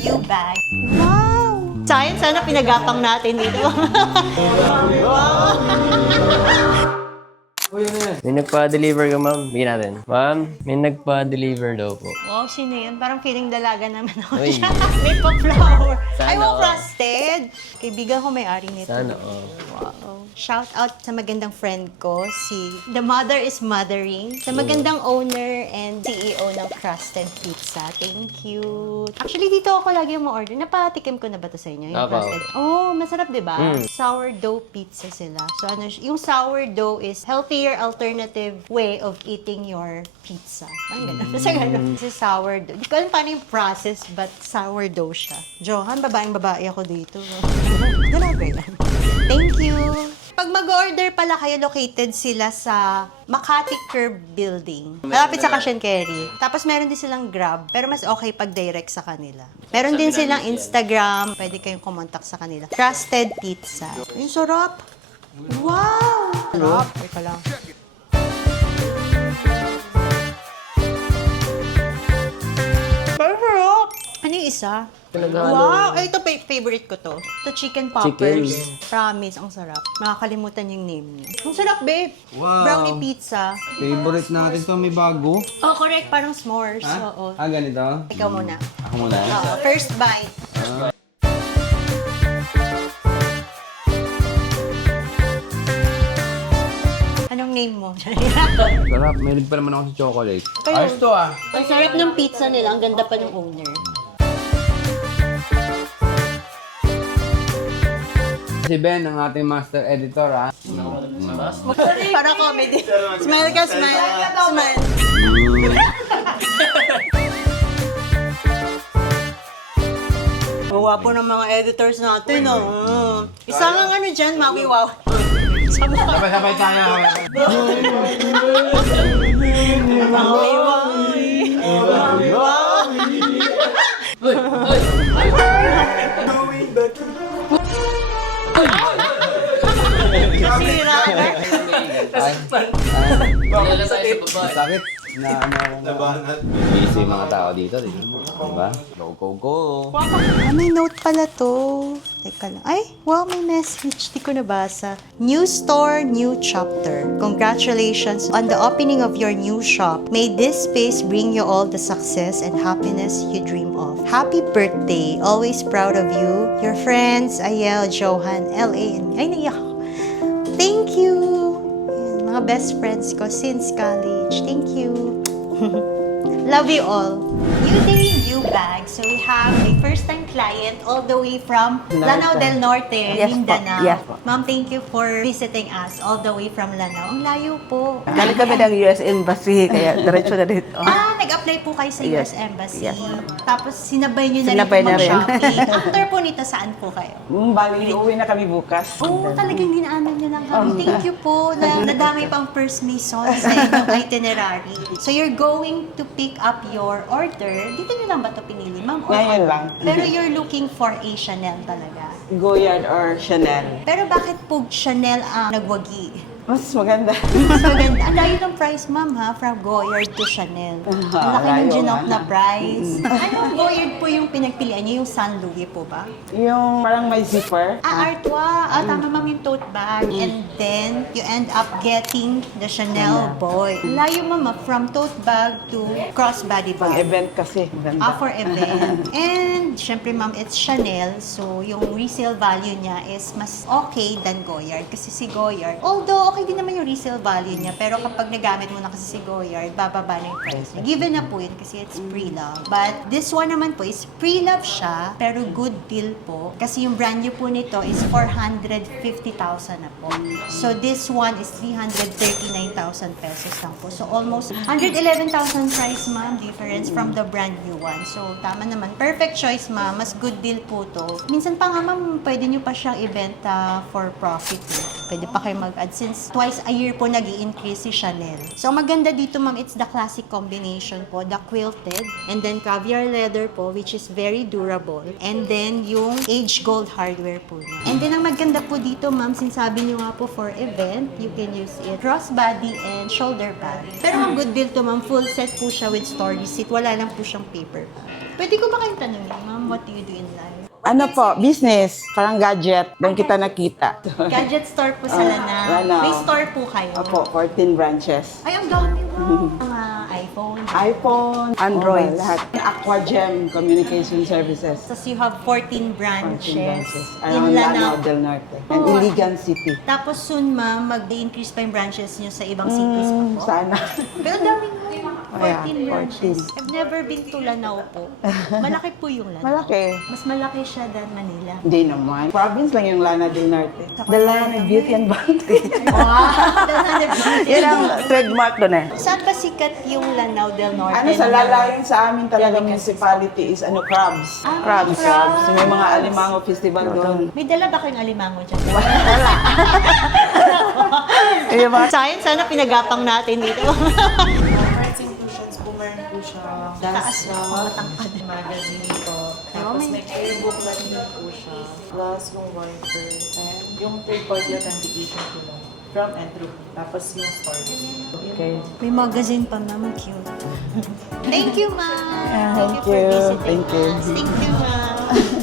you bag. Wow! Sayang, sana pinagapang natin dito. Wow! May nagpa-deliver ka, ma'am. Bigyan natin. Ma'am, may nagpa-deliver daw po. Wow, sino yan? Parang feeling dalaga naman ako Uy. siya. May pa-flower. Sana Ay, wow, all. frosted. Kaibigan ko may-ari nito. Sana, oh. Wow. Shout out sa magandang friend ko, si The Mother is Mothering. Sa magandang owner and CEO ng Crusted Pizza. Thank you. Actually, dito ako lagi yung ma-order. Napatikim ko na ba ito sa inyo? Yung Opo. Crusted. Oh, masarap, di ba? Sourdough pizza sila. So, ano, yung sourdough is healthier alternative way of eating your pizza. Ang gano'n. Basta gano'n. Kasi sourdough. Di ko alam paano yung process, but sourdough siya. Johan, babaeng-babae ako dito. Grabe yan. Thank you. Pag mag-order pala kayo, located sila sa Makati Curb Building. Malapit sa Cash and Carry. Tapos meron din silang Grab, pero mas okay pag direct sa kanila. Meron din silang Instagram, pwede kayong kumontak sa kanila. Crusted Pizza. Yung sarap. Wow! Sarap. Teka lang. Pero sarap. Ano yung isa? Wow! Ay, ito favorite ko to. Ito chicken poppers. Promise, ang sarap. Makakalimutan yung name niya. Ang sarap, babe. Wow. Brownie pizza. Favorite natin to, may bago. Oh, correct. Parang s'mores. Oo. Ganito? Ikaw muna. Ako muna. Oo, first bite. Anong name mo? Sarap, mahilig pa naman ako sa chocolate. Ayos to ah. Ang sarap ng pizza nila. Ang ganda pa ng owner. Si Ben, ang ating master editor ah. Para comedy. Smile ka, smile. Smile. Ang wapo ng mga editors natin, oh. Isang ang ano dyan, mawiwaw. Sabay-sabay tayo. Sira ka. Sakit. Busy mga tao dito, diba? Go, go, go. Ah, may note pala to. Teka lang. Ay, wow, may message. Di ko nabasa. New store, new chapter. Congratulations on the opening of your new shop. May this space bring you all the success and happiness you dream of. Happy birthday. Always proud of you. Your friends, Ayel, Johan, L.A. Ay, naiyak ako. Thank you. Yan, mga best friends ko since college. Thank you. Love you all. New day, new bag. So we have a first-time client all the way from Lanao del Norte, Yes po. Mindanao. Yes po. Ma'am, thank you for visiting us all the way from Lanao. Ang layo po. Galing kami ng US Embassy, kaya diretso na dito. Nag-apply po kayo sa US Yes. Embassy. Yes. Tapos sinabay nyo na Sinabay rin po na rin. mag-shopping. After po nito, saan po kayo? Bali, uuwi na kami bukas. Oo, talagang dinaanan nyo lang kami. Thank you po na nadami pang First Mason sa inyong itinerary. So you're going to pick up your order. Dito nyo lang ba ito pinili, ma'am? Or Ngayon lang. Pero you're looking for a Chanel talaga. Goyard or Chanel. Pero bakit po Chanel ang nagwagi? Mas maganda. Mas maganda. Ang layo ng price, ma'am, ha? From Goyard to Chanel. Ang laki ng layo ginok man. na price. Anong Goyard po yung pinagpilian niyo? Yung San Luis po ba? Yung parang may zipper. Artois. Tama, ma'am, yung tote bag. And then, you end up getting the Chanel boy. Layo, ma'am, from tote bag to crossbody Pang bag. event kasi. Maganda. For event. And, syempre, ma'am, it's Chanel. So, yung resale value niya is mas okay than Goyard. Kasi si Goyard, although okay din naman yung resale value niya, pero kapag nagamit mo na kasi si Goyard, bababa na yung price niya. Given na po yun kasi it's pre-love. But this one naman po is pre-love siya, pero good deal po. Kasi yung brand new po nito is 450,000 na po. So this one is 339,000 pesos lang po. So almost 111,000 price, ma'am, difference from the brand new one. So tama naman. Perfect choice, ma'am. Mas good deal po to. Minsan pa nga, ma'am, pwede nyo pa siyang ibenta for profit. Pwede pa kayo mag-add since twice a year po nag increase si Chanel. So, ang maganda dito, ma'am, it's the classic combination po. The quilted and then caviar leather po, which is very durable. And then, yung aged gold hardware po niya. And then, ang maganda po dito, ma'am, sinasabi niyo nga po for event, you can use it crossbody and shoulder pad. Pero ang good deal to, ma'am, full set po siya with story seat. Wala lang po siyang paper bag. Pwede ko ba kayong tanongin, ma'am, what do you do in life? Ano po, business, parang gadget, doon kita nakita. Gadget store po sa Lanao. Lanao. May store po kayo. Opo, 14 branches. Ay, ang dami mo. Mga iPhone. iPhone, Android. lahat. Aquagem Communication Services. Tapos you have 14 branches, 14 branches. in Around Lanao. Lanao del Norte. And Oh. Iligan City. Tapos soon, ma'am, mag-increase pa yung branches nyo sa ibang cities pa po. Sana. Pero dami mo. 14 yeah, branches. I've never been to Lanao po. Malaki po yung Lanao. Malaki. Mas malaki siya than Manila. Hindi naman. Province lang yung Lana del Norte. The land of beauty and bounty. Wow! That's not a Yan ang trademark doon eh. Saan ba sikat yung Lanao del Norte? Ano sa lalayan sa amin talaga municipality is crabs. Crabs. Crabs. May mga alimango festival doon. May dala ba kayong alimango dyan? Yung mga Science, sana pinagapang natin dito. Parts inclusions po, meron po siya Taas na, desktop, magazine po. Tapos may airbook na din po siya. Plus yung wiper. And yung third party authentication po lang. From and through. Tapos yung storage. Okay. May magazine pa, ma'am. Cute. Thank you, ma'am. Thank for you. visiting Thank you. us. Thank you, ma'am.